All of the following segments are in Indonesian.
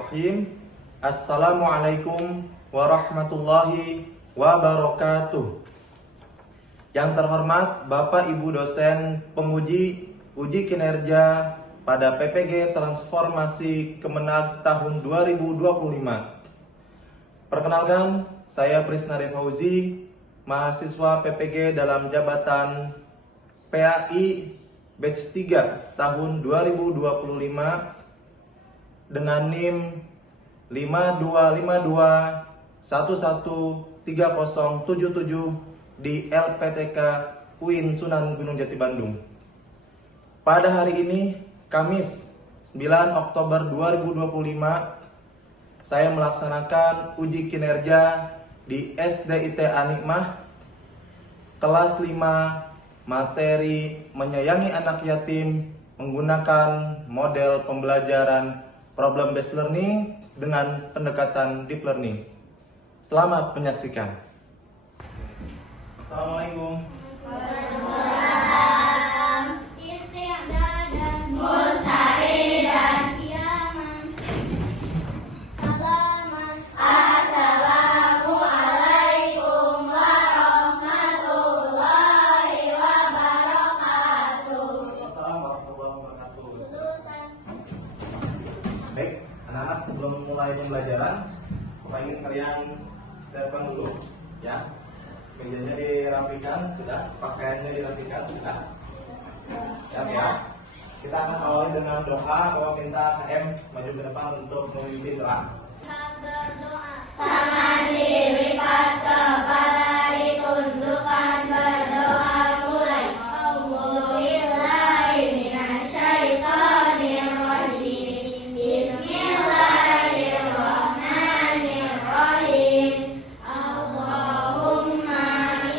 Bismillahirrahmanirrahim. Assalamualaikum warahmatullahi wabarakatuh. Yang terhormat Bapak Ibu dosen penguji uji kinerja pada PPG Transformasi Kemenag tahun 2025. Perkenalkan, saya Prisnari Fauzi, mahasiswa PPG dalam jabatan PAI Batch 3 tahun 2025 dengan NIM 5252113077 di LPTK UIN Sunan Gunung Jati Bandung. Pada hari ini, Kamis 9 Oktober 2025, saya melaksanakan uji kinerja di SDIT Anikmah kelas 5 materi menyayangi anak yatim menggunakan model pembelajaran problem based learning dengan pendekatan deep learning. Selamat menyaksikan. Assalamualaikum. Baik, anak-anak, sebelum mulai pembelajaran, aku ingin kalian siapkan dulu, ya. Mejanya dirapikan sudah, pakaiannya dirapikan sudah. Siap ya. Kita akan awali dengan doa bahwa minta KM maju ke depan untuk memimpin doa. Berdoa. Tangan dilipat, kepala ditundukkan, berdoa mulai. Auzubillahi minasyaitonirrajim. Bismillahirrahmanirrahim. Allahumma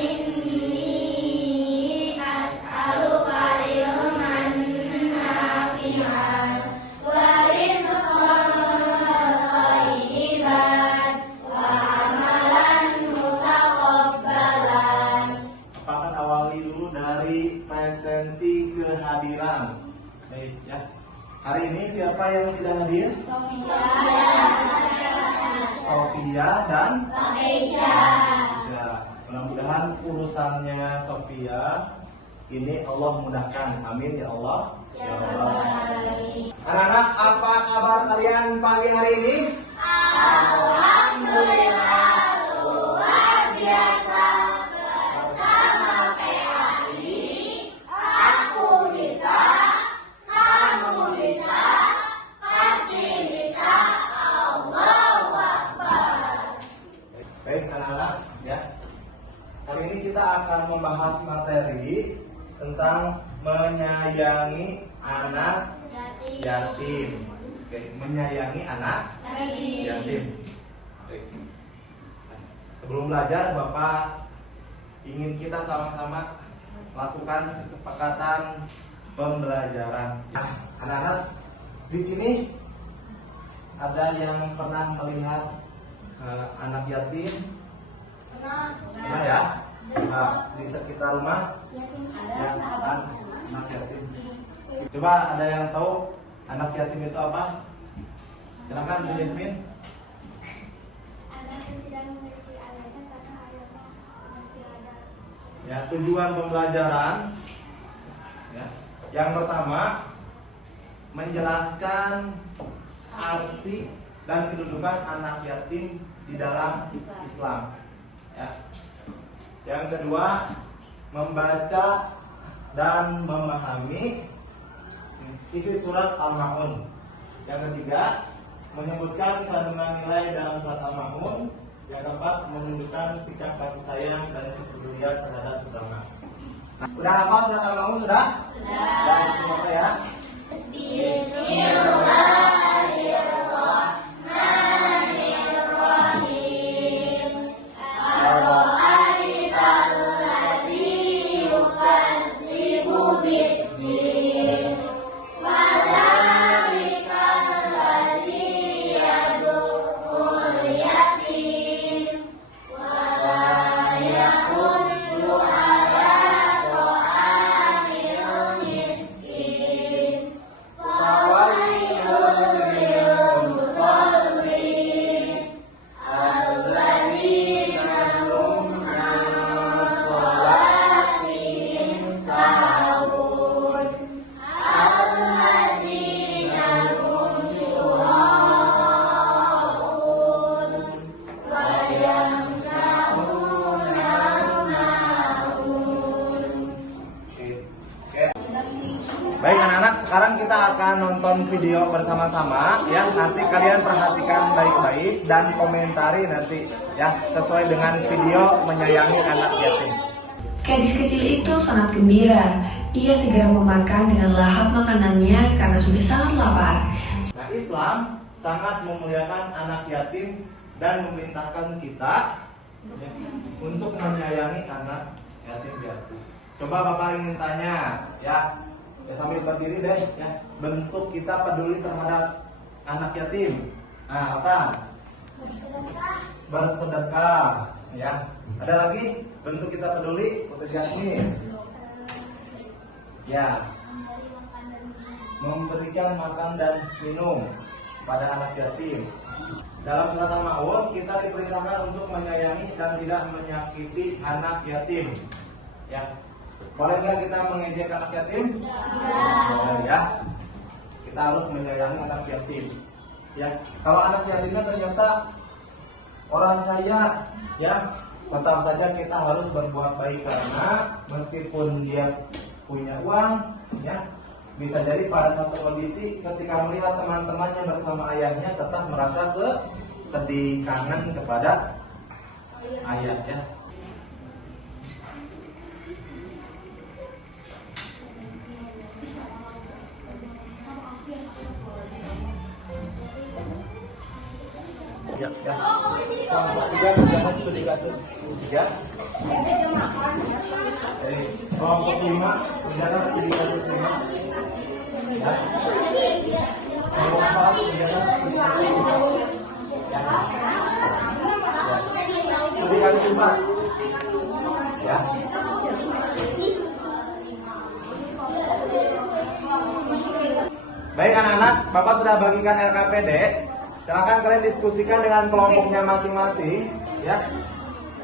inni as'aluka ilman nafi'an wa rizqan thayyiban wa amalan mutaqabbalan. Akan awali dulu dari presensi kehadiran. Baik ya. Hari ini siapa yang tidak hadir? Sofia dan Aisyah. Ya, mudah-mudahan urusannya Sofia ini Allah mudahkan. Amin ya Allah. Ya Rabbi. Anak-anak, apa kabar kalian pagi hari ini? Alhamdulillah luar biasa. Bersama PAI aku bisa, kamu bisa, pasti bisa. Allahu Akbar. Baik anak-anak ya. Hari ini kita akan membahas materi tentang menyayangi anak yatim. Oke, menyayangi anak yatim. Oke. Sebelum belajar, Bapak ingin kita sama-sama lakukan kesepakatan pembelajaran. Nah, anak-anak, di sini ada yang pernah melihat anak yatim? Pernah ya? Di sekitar rumah yang anak yatim. Coba ada yang tahu anak yatim itu apa? Silakan Bu Jasmine. Anak yang tidak memiliki ayahnya karena ayahnya masih ada. Ya, tujuan pembelajaran ya. Yang pertama, menjelaskan arti dan kedudukan anak yatim di dalam Islam. Ya. Yang kedua, membaca dan memahami isi surat Al-Ma'un. Yang ketiga, menyebutkan kandungan nilai dalam surat Al-Ma'un. Yang keempat, menunjukkan sikap kasih sayang dan kepedulian terhadap sesama. Nah, udah hafal surat Al-Ma'un sudah? Sudah. Itu ya. Bismillahirrahmanirrahim. Ara'aital ladzi yukadzibu bid-din. Fadzalikal ladzi yad'ul yatim wa la yahuddu ala ta'amil miskin. nonton video bersama-sama ya. Nanti kalian perhatikan baik-baik dan komentari nanti ya sesuai dengan video menyayangi anak yatim. Gadis kecil itu sangat gembira. Ia segera memakan dengan lahap makanannya karena sudah sangat lapar. Nah, Islam sangat memuliakan anak yatim dan memerintahkan kita ya, untuk menyayangi anak yatim piatu. Coba Bapak ingin tanya ya, sambil berdiri deh ya, bentuk kita peduli terhadap anak yatim. Nah, apa? Bersedekah ya. Ada lagi bentuk kita peduli untuk Yasmin. Ya. Memberikan makan dan minum pada anak yatim. Dalam surat Al-Maun kita diperintahkan untuk menyayangi dan tidak menyakiti anak yatim. Ya. Boleh nggak kita mengejek anak yatim? Boleh ya. Kita harus menyayangi anak yatim. Ya. Kalau anak yatimnya ternyata orang kaya, ya, tetap saja kita harus berbuat baik karena meskipun dia punya uang, ya, bisa jadi pada satu kondisi ketika melihat teman-temannya bersama ayahnya tetap merasa sedih, kangen kepada ayah ya. Ya. Kelompok 3 menjadi studi kasus 3. Jadi kelompok 5 menjadi studi kasus 5. Ya. Kelompok 4 menjadi studi kasus 5. Ya. Studi kasus 4. Ya. Baik anak-anak, Bapak sudah bagikan LKPD. Silahkan kalian diskusikan dengan kelompoknya masing-masing ya.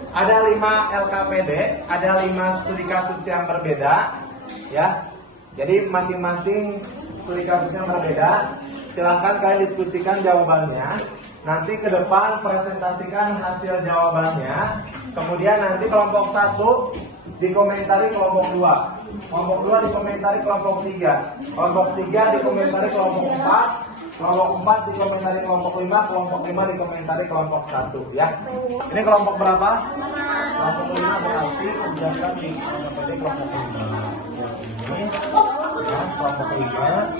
Ada 5 LKPD, ada 5 studi kasus yang berbeda ya. Jadi masing-masing studi kasus yang berbeda. Silahkan kalian diskusikan jawabannya. Nanti ke depan presentasikan hasil jawabannya. Kemudian nanti kelompok 1 dikomentari kelompok 2. Kelompok 2 dikomentari kelompok 3. Kelompok 3 dikomentari kelompok 4. Kelompok 4 dikomentari kelompok 5, kelompok 5 dikomentari kelompok 1 ya. Ini kelompok berapa? Kelompok 5 berarti kerjakan di LKPD kelompok 5. Yang ini ya, kelompok 5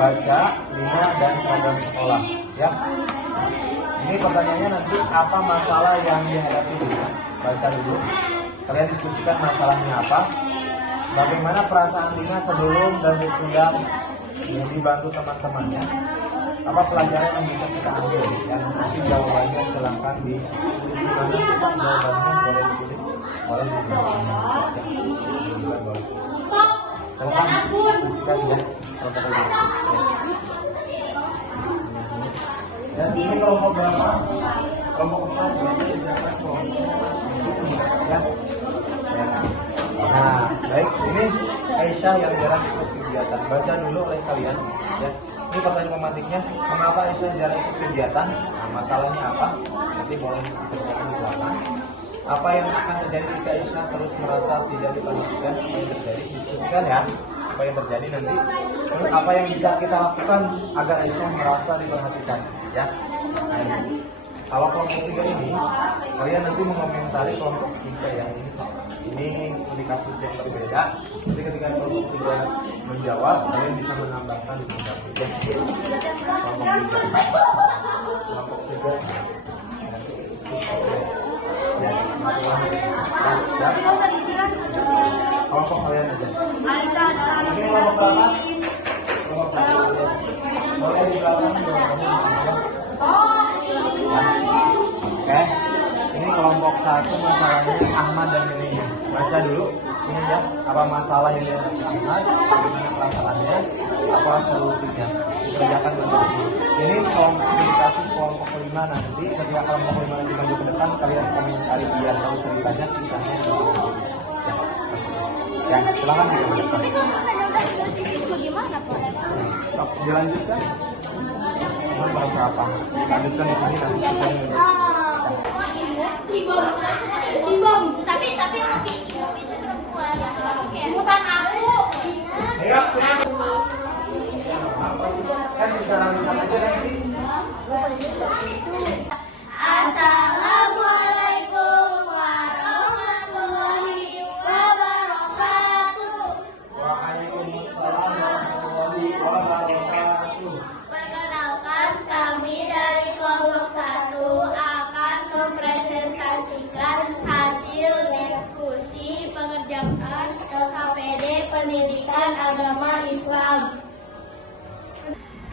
baca, 5 dan seragam sekolah ya. Ini pertanyaannya nanti apa masalah yang dihadapi dulu. Baca dulu. Kalian diskusikan masalahnya apa. Bagaimana perasaan Lina sebelum dan sesudah dibantu teman-temannya. Apa pelajaran yang bisa kita ambil ya. Nanti jawabannya silahkan ditulis di mana sih Pak jawabannya, boleh ditulis, boleh ditulis. Silahkan diskusikan ya. Dan ini kelompok berapa? Kelompok 4 ya. Nah, baik, ini Aisyah yang jarang ikut kegiatan. Baca dulu oleh kalian ya. Ini pertanyaan pematiknya, mengapa Aisyah jarang ikut kegiatan? Nah, masalahnya apa? Nanti boleh dikerjakan di belakang. Apa yang akan terjadi jika Aisyah terus merasa tidak diperhatikan? Apa yang terjadi? Diskusikan ya. Apa yang terjadi nanti? Terus apa yang bisa kita lakukan agar Aisyah merasa diperhatikan? Ya. Nah, kalau kelompok 3 ini, kalian nanti mengomentari kelompok 3 yang ini sama. Ini studi kasus yang berbeda. Jadi ketika kelompok 3 menjawab, kalian bisa menambahkan di kelompok 3. Kelompok 3. Ya, kelompok kalian aja. Ini kelompok berapa? Kelompok 1. Boleh di belakang jawabannya. Oke, ini kelompok 1 masalahnya Ahmad dan Meli. Baca dulu ini ya, apa masalah yang dirasakan, bagaimana perasaannya, apa solusinya. Dikerjakan dulu. Ini kelompok kasus kelompok 5 nanti. Ketika kelompok 5 nanti maju ke depan, kalian komentari biar tahu ceritanya, kisahnya. Ya, silakan juga ke depan. Bagaimana Pak? Dilanjutkan. Bahasa apa? Lanjutkan di sini nanti kita Ibom. Tapi Ibom itu perempuan. Bukan aku. Ayo, siap. pendidikan agama Islam.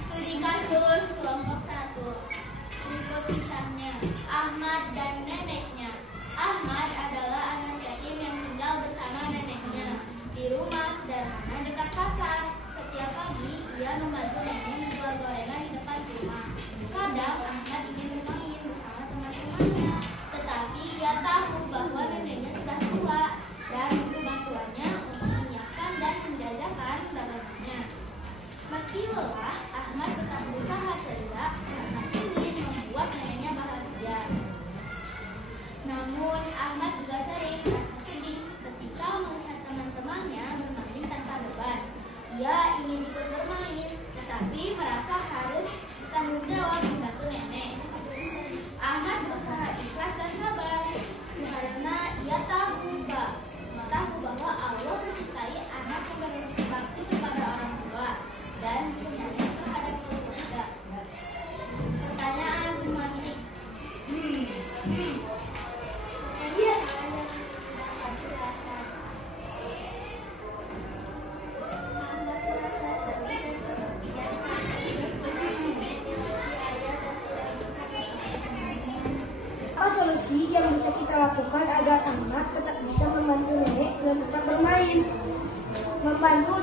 Studi kasus kelompok 1. Berikut kisahnya Ahmad dan neneknya. Ahmad adalah anak yatim yang tinggal bersama neneknya di rumah sederhana dekat pasar. Setiap pagi ia membantu nenek menjual gorengan di depan rumah. Kadang Ahmad ingin bermain bersama teman-temannya, tetapi ia tahu bahwa neneknya sudah tua dan butuh bantuannya untuk menyiapkan dan menjajakan dagangannya. Meski lelah, Ahmad tetap berusaha ceria karena ingin membuat neneknya bahagia. Namun, Ahmad juga sering merasa sedih ketika melihat teman-temannya bermain tanpa beban. Ia ingin ikut bermain, tetapi merasa harus bertanggung jawab membantu nenek. Ahmad berusaha ikhlas dan sabar karena ia tahu bahwa Allah mencintai anak yang berbakti kepada orang tua dan penyayang terhadap keluarga. Pertanyaan tematik. Apa solusi yang bisa kita lakukan agar anak tetap bisa membantu nenek dan tetap bermain? Membantu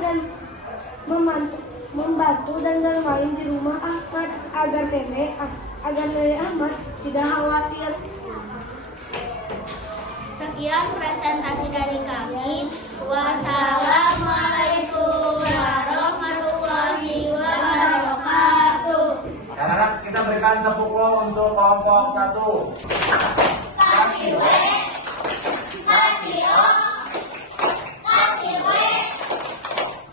dan bermain di rumah Ahmad agar nenek Ahmad tidak khawatir. Sekian presentasi dari kami. Wassalamualaikum warahmatullahi wabarakatuh. Anak-anak, kita berikan tepuk tangan untuk kelompok 1. Kasih W, kasih O, kasih W.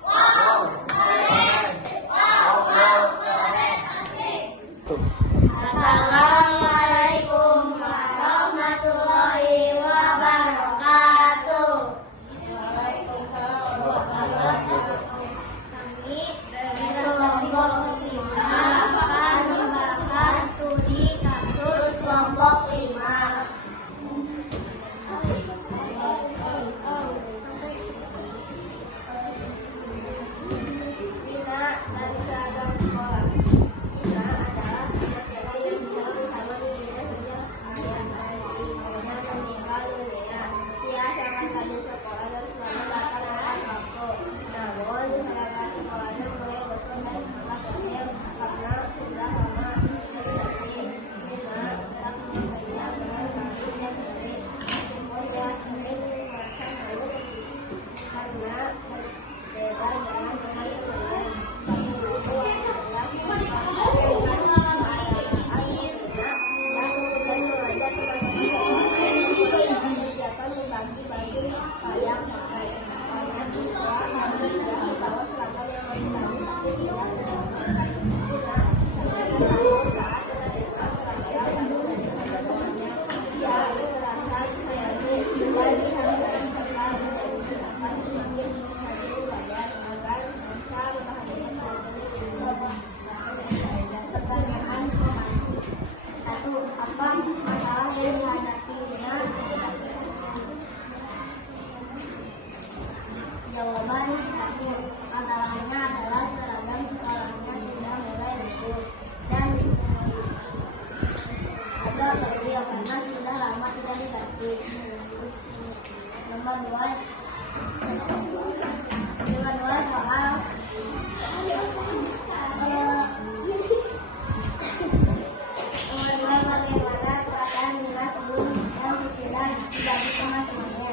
Wow, keren. Wow, keren. Asik. Assalamualaikum warahmatullahi wabarakatuh. Waalaikumsalam warahmatullahi wabarakatuh. Kami dari kelompok 5 akan membahas studi kasus kelompok 5. Lina dan seragam sekolah. Lina adalah anak yatim yang tinggal bersama ibunya sejak ayahnya meninggal dunia. Ia sangat rajin sekolah dan selalu datang tepat waktu. Namun seragam sekolahnya mulai gosong dan bekas kecil karena sudah lama diganti. Lina tetap memberinya dengan baik dan bersih. Meskipun ia sering merasa malu karena beda jalan dengan yang lain. Pertanyaan 1. Apa masalah yang dihadapi Lina? Jawaban 1. Masalahnya adalah seragam sekolahnya sudah mulai busuk dan agak kecil karena sudah lama tidak diganti. Nomor 2 soal bagaimana keadaan Lina sebelum dan sesudah dibagi teman-temannya.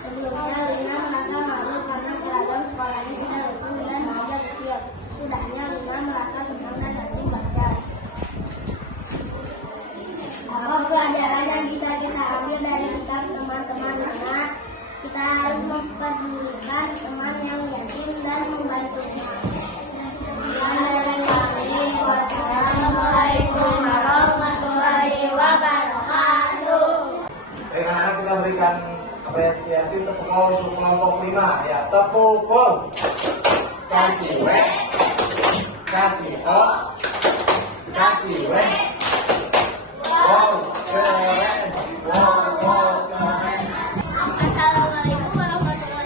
Sebelumnya Lina merasa malu karena seragam sekolahnya sudah lesung dan meja kecil. Sesudahnya Lina merasa senang dan rajin belajar. Apa pelajaran yang bisa kita ambil dari sikap teman-teman Lina? Kita harus mempedulikan teman yang yatim dan membantunya. Sekian dari kami. Wassalamualaikum warahmatullahi wabarakatuh. Baik anak-anak, kita berikan apresiasi tepuk tangan untuk kelompok 5. Ya, tepuk tangan. Kasih W, kasih O, kasih W. Wow, keren. Wow, keren. Assalamualaikum warahmatullahi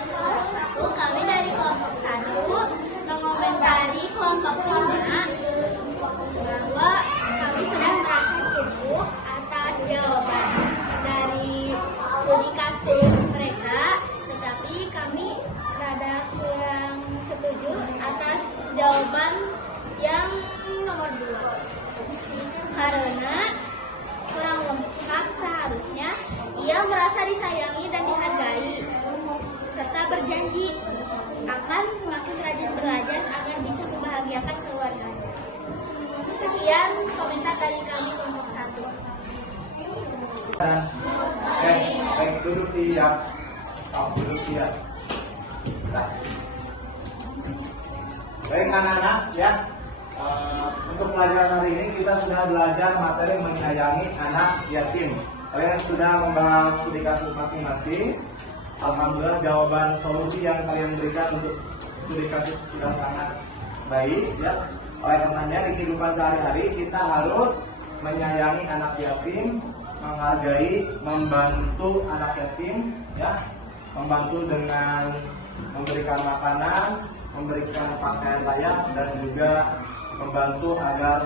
Baik, duduk siap. Duduk siap. Nah. Baik anak-anak ya. Untuk pelajaran hari ini kita sudah belajar materi menyayangi anak yatim. Kalian sudah membahas studi kasus masing-masing. Alhamdulillah jawaban solusi yang kalian berikan untuk studi kasus sudah sangat baik ya. Oleh karenanya di kehidupan sehari-hari kita harus menyayangi anak yatim, menghargai, membantu anak yatim ya, membantu dengan memberikan makanan, memberikan pakaian layak, dan juga membantu agar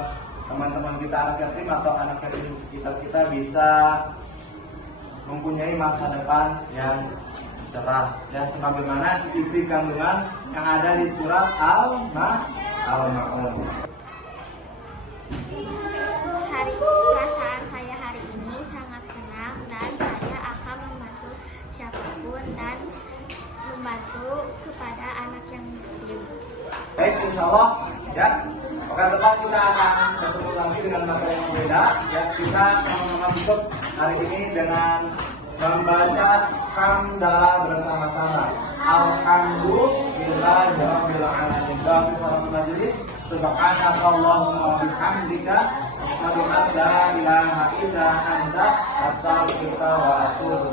teman-teman kita anak yatim atau anak yatim di sekitar kita bisa mempunyai masa depan yang cerah ya, sebagaimana isi kandungan yang ada di surat Al-Ma'un. Perasaan saya hari ini sangat senang dan saya akan membantu siapapun dan membantu kepada anak yang yatim. Baik, insya Allah ya. Pekan depan kita akan bertemu lagi dengan materi yang berbeda ya. Kita akan masuk hari ini dengan membaca hamdalah bersama-sama. Alhamdulillah rabbil alamin. Dalam para majelis, subhanakallahumma wa bihamdika asyhadu an la ilaha illa anta astaghfiruka wa atubu